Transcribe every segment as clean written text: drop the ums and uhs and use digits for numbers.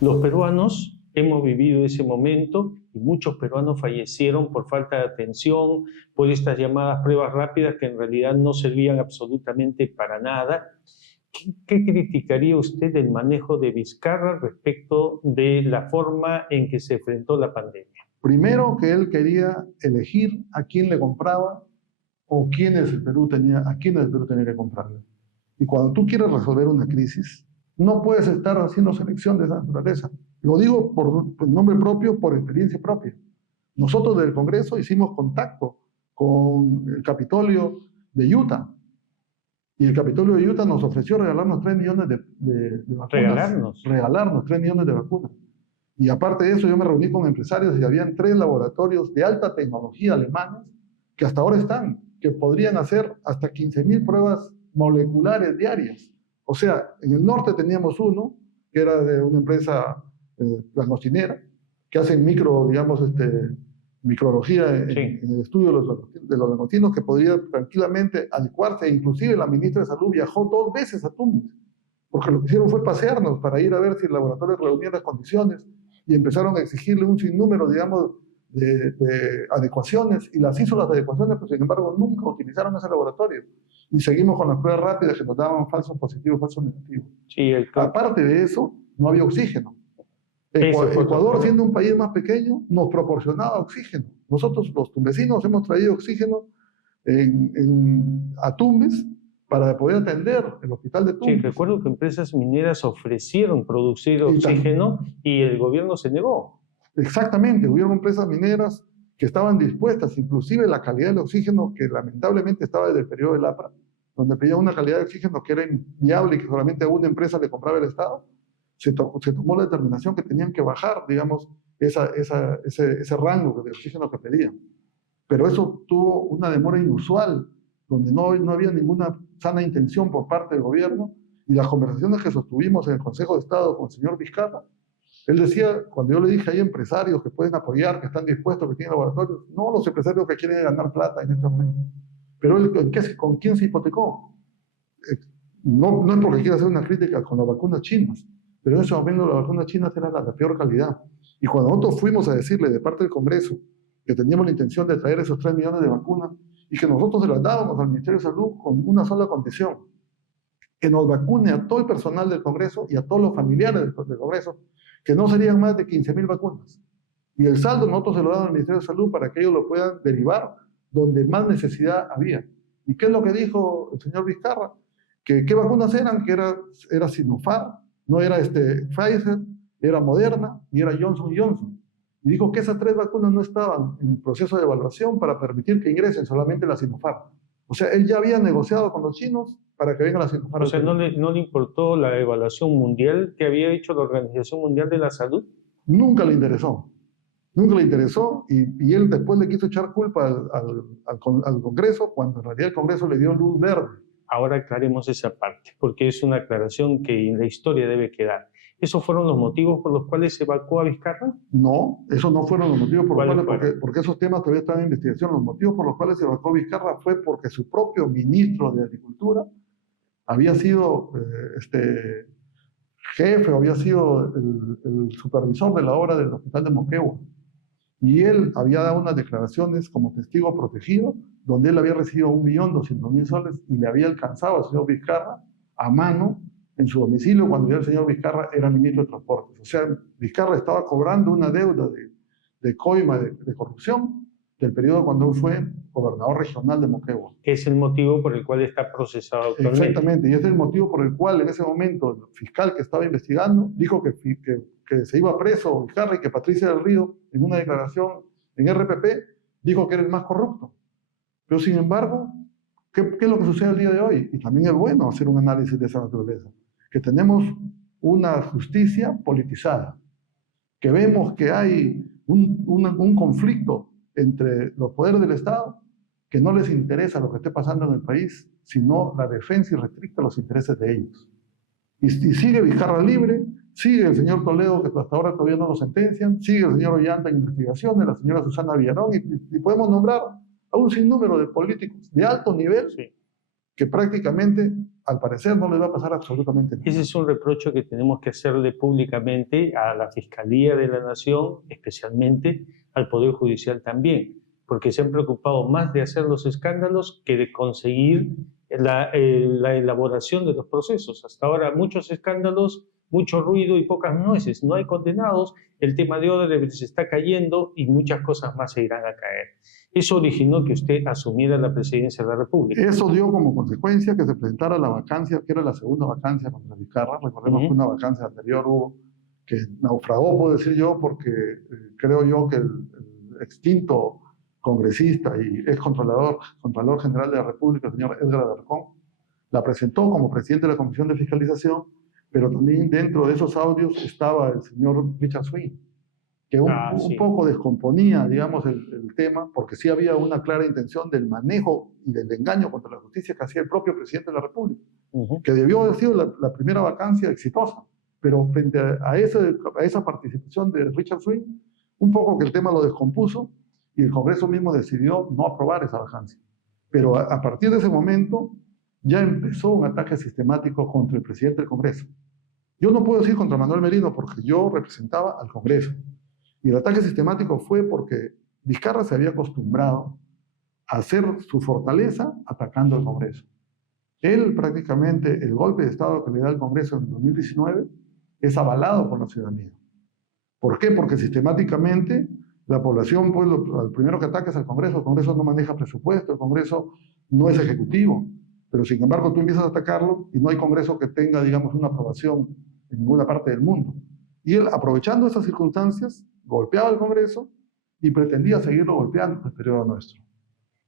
Los peruanos hemos vivido ese momento y muchos peruanos fallecieron por falta de atención, por estas llamadas pruebas rápidas que en realidad no servían absolutamente para nada. ¿Qué criticaría usted del manejo de Vizcarra respecto de la forma en que se enfrentó la pandemia? Primero, que él quería elegir a quién le compraba o a quiénes el Perú tenía que comprarle. Y cuando tú quieres resolver una crisis, no puedes estar haciendo selección de esa naturaleza. Lo digo por nombre propio, por experiencia propia. Nosotros del Congreso hicimos contacto con el Capitolio de Utah. Y el Capitolio de Utah nos ofreció regalarnos 3 millones de vacunas. Regalarnos 3 millones de vacunas. Y aparte de eso, yo me reuní con empresarios y habían 3 laboratorios de alta tecnología alemanes que hasta ahora están, que podrían hacer hasta 15.000 pruebas moleculares diarias. O sea, en el norte teníamos uno, que era de una empresa plasmocinera, que hacen microbiología en el estudio de los langostinos, que podría tranquilamente adecuarse. Inclusive la ministra de Salud viajó 2 veces a Tumbes, porque lo que hicieron fue pasearnos para ir a ver si el laboratorio reunía las condiciones, y empezaron a exigirle un sinnúmero, de adecuaciones, y las hizo las adecuaciones, pero sin embargo nunca utilizaron ese laboratorio. Y seguimos con las pruebas rápidas que nos daban falsos positivos, falsos negativos. Sí, aparte de eso, no había oxígeno. Ecuador, siendo un país más pequeño, nos proporcionaba oxígeno. Nosotros, los tumbesinos, hemos traído oxígeno a Tumbes para poder atender el hospital de Tumbes. Sí, recuerdo que empresas mineras ofrecieron producir oxígeno y el gobierno se negó. Exactamente, hubieron empresas mineras que estaban dispuestas, inclusive la calidad del oxígeno, que lamentablemente estaba desde el periodo del APRA, donde pedía una calidad de oxígeno que era inviable y que solamente a una empresa le compraba el Estado, se tomó la determinación que tenían que bajar, digamos, ese rango de oxígeno que pedían. Pero eso tuvo una demora inusual, donde no había ninguna sana intención por parte del gobierno, y las conversaciones que sostuvimos en el Consejo de Estado con el señor Vizcarra, él decía, cuando yo le dije, hay empresarios que pueden apoyar, que están dispuestos, que tienen laboratorios, no los empresarios que quieren ganar plata en este momento. Pero él, ¿con quién se hipotecó? No es porque quiera hacer una crítica con las vacunas chinas, pero en ese momento las vacunas chinas eran las de peor calidad. Y cuando nosotros fuimos a decirle de parte del Congreso que teníamos la intención de traer esos 3 millones de vacunas y que nosotros se las dábamos al Ministerio de Salud con una sola condición, que nos vacune a todo el personal del Congreso y a todos los familiares del Congreso, que no serían más de 15.000 vacunas. Y el saldo nosotros se lo damos al Ministerio de Salud para que ellos lo puedan derivar donde más necesidad había. ¿Y qué es lo que dijo el señor Vizcarra? Que qué vacunas eran, que era Sinopharm, no era Pfizer, era Moderna y era Johnson Johnson. Y dijo que esas 3 vacunas no estaban en el proceso de evaluación para permitir que ingresen solamente la Sinopharm. O sea, él ya había negociado con los chinos para que venga la Sinopharm. O sea, ¿no le importó la evaluación mundial que había hecho la Organización Mundial de la Salud? Nunca le interesó. Nunca le interesó, y él después le quiso echar culpa al Congreso, cuando en realidad el Congreso le dio luz verde. Ahora aclaremos esa parte, porque es una aclaración que en la historia debe quedar. ¿Esos fueron los motivos por los cuales se evacuó a Vizcarra? No, esos no fueron los motivos por los cuales, porque esos temas todavía están en investigación. Los motivos por los cuales se evacuó a Vizcarra fue porque su propio ministro de Agricultura había sido jefe, o había sido el supervisor de la obra del hospital de Moquegua. Y él había dado unas declaraciones como testigo protegido, donde él había recibido 1.200.000 soles y le había alcanzado al señor Vizcarra a mano en su domicilio cuando ya el señor Vizcarra era ministro de Transportes. O sea, Vizcarra estaba cobrando una deuda de coima, de corrupción, del periodo cuando él fue gobernador regional de Moquegua. Que es el motivo por el cual está procesado actualmente. Exactamente, y ese es el motivo por el cual en ese momento el fiscal que estaba investigando dijo que se iba preso Vizcarra, y que Patricia del Río, en una declaración en RPP, dijo que era el más corrupto. Pero sin embargo, ¿qué es lo que sucede el día de hoy? Y también es bueno hacer un análisis de esa naturaleza, que tenemos una justicia politizada, que vemos que hay un conflicto entre los poderes del Estado, que no les interesa lo que esté pasando en el país, sino la defensa irrestricta de los intereses de ellos. Y sigue Vizcarra libre, sigue el señor Toledo, que hasta ahora todavía no lo sentencian, sigue el señor Ollanta en investigaciones, la señora Susana Villarón, y podemos nombrar a un sinnúmero de políticos de alto nivel, sí, que prácticamente al parecer no les va a pasar absolutamente nada. Ese es un reproche que tenemos que hacerle públicamente a la Fiscalía de la Nación, especialmente al Poder Judicial también, porque se han preocupado más de hacer los escándalos que de conseguir la elaboración de los procesos. Hasta ahora muchos escándalos, mucho ruido y pocas nueces. No hay condenados, el tema de Odebrecht se está cayendo y muchas cosas más se irán a caer. Eso originó que usted asumiera la presidencia de la República. Eso dio como consecuencia que se presentara la vacancia, que era la segunda vacancia contra Vizcarra. Recordemos que una vacancia anterior hubo, que naufragó, puedo decir yo, porque creo yo que el extinto congresista y ex Contralor General de la República, el señor Edgar Alarcón, la presentó como presidente de la Comisión de Fiscalización, pero también dentro de esos audios estaba el señor Richard Swing, que un poco descomponía, digamos, el tema, porque sí había una clara intención del manejo y del engaño contra la justicia que hacía el propio presidente de la República, que debió haber sido la primera vacancia exitosa, pero frente a esa participación de Richard Swing, un poco que el tema lo descompuso y el Congreso mismo decidió no aprobar esa vacancia. Pero a partir de ese momento ya empezó un ataque sistemático contra el presidente del Congreso. Yo no puedo decir contra Manuel Merino porque yo representaba al Congreso. Y el ataque sistemático fue porque Vizcarra se había acostumbrado a hacer su fortaleza atacando al Congreso. Él prácticamente, el golpe de Estado que le da al Congreso en 2019 es avalado por la ciudadanía. ¿Por qué? Porque sistemáticamente la población, pues, el primero que ataca es al Congreso. El Congreso no maneja presupuesto, el Congreso no es ejecutivo. Pero sin embargo tú empiezas a atacarlo y no hay Congreso que tenga, digamos, una aprobación en ninguna parte del mundo. Y él, aprovechando esas circunstancias, golpeaba al Congreso y pretendía seguirlo golpeando en el periodo nuestro.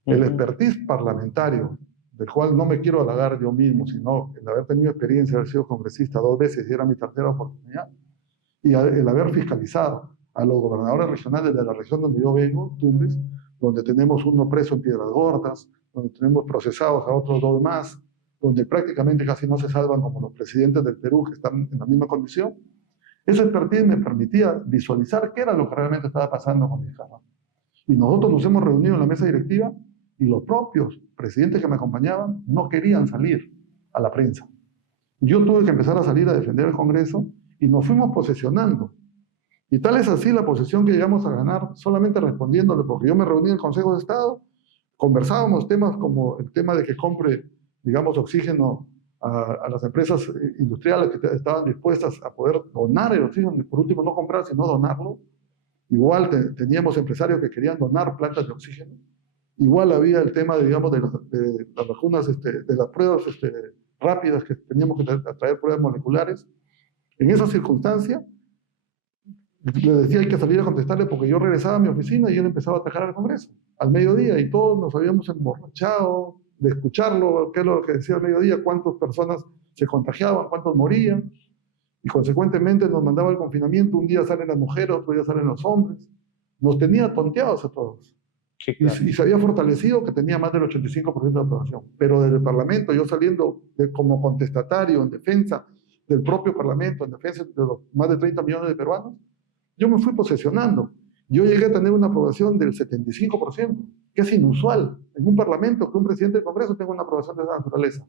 El expertise parlamentario, del cual no me quiero halagar yo mismo, sino el haber tenido experiencia, haber sido congresista 2 veces y era mi tercera oportunidad, y el haber fiscalizado a los gobernadores regionales de la región donde yo vengo, Tumbes, donde tenemos uno preso en Piedras Gordas, donde tenemos procesados a otros 2 más, donde prácticamente casi no se salvan como los presidentes del Perú que están en la misma condición. Ese expertise me permitía visualizar qué era lo que realmente estaba pasando con Vizcarra. Y nosotros nos hemos reunido en la mesa directiva y los propios presidentes que me acompañaban no querían salir a la prensa. Yo tuve que empezar a salir a defender el Congreso y nos fuimos posesionando. Y tal es así la posesión que llegamos a ganar solamente respondiéndole, porque yo me reuní en el Consejo de Estado, conversábamos temas como el tema de que compre, digamos, oxígeno a las empresas industriales que estaban dispuestas a poder donar el oxígeno, por último no comprar, sino donarlo. Igual teníamos empresarios que querían donar plantas de oxígeno. Igual había el tema, digamos, de las vacunas, de las pruebas rápidas, que teníamos que traer pruebas moleculares. En esa circunstancia, le decía hay que salir a contestarle porque yo regresaba a mi oficina y él empezaba a atacar al Congreso al mediodía y todos nos habíamos emborrachado de escucharlo, qué es lo que decía al mediodía, cuántas personas se contagiaban, cuántos morían, y consecuentemente nos mandaba el confinamiento. Un día salen las mujeres, otro día salen los hombres. Nos tenía tonteados a todos. Sí, claro. Y se había fortalecido que tenía más del 85% de aprobación. Pero desde el Parlamento, yo saliendo como contestatario en defensa del propio Parlamento, en defensa de los más de 30 millones de peruanos, yo me fui posesionando. Yo llegué a tener una aprobación del 75%, que es inusual en un Parlamento que un presidente del Congreso tenga una aprobación de esa naturaleza.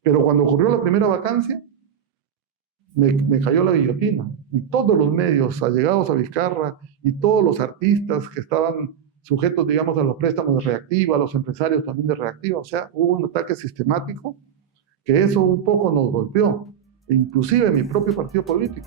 Pero cuando ocurrió la primera vacancia, me cayó la guillotina. Y todos los medios allegados a Vizcarra y todos los artistas que estaban sujetos, digamos, a los préstamos de Reactiva, a los empresarios también de Reactiva, o sea, hubo un ataque sistemático que eso un poco nos golpeó, e inclusive mi propio partido político.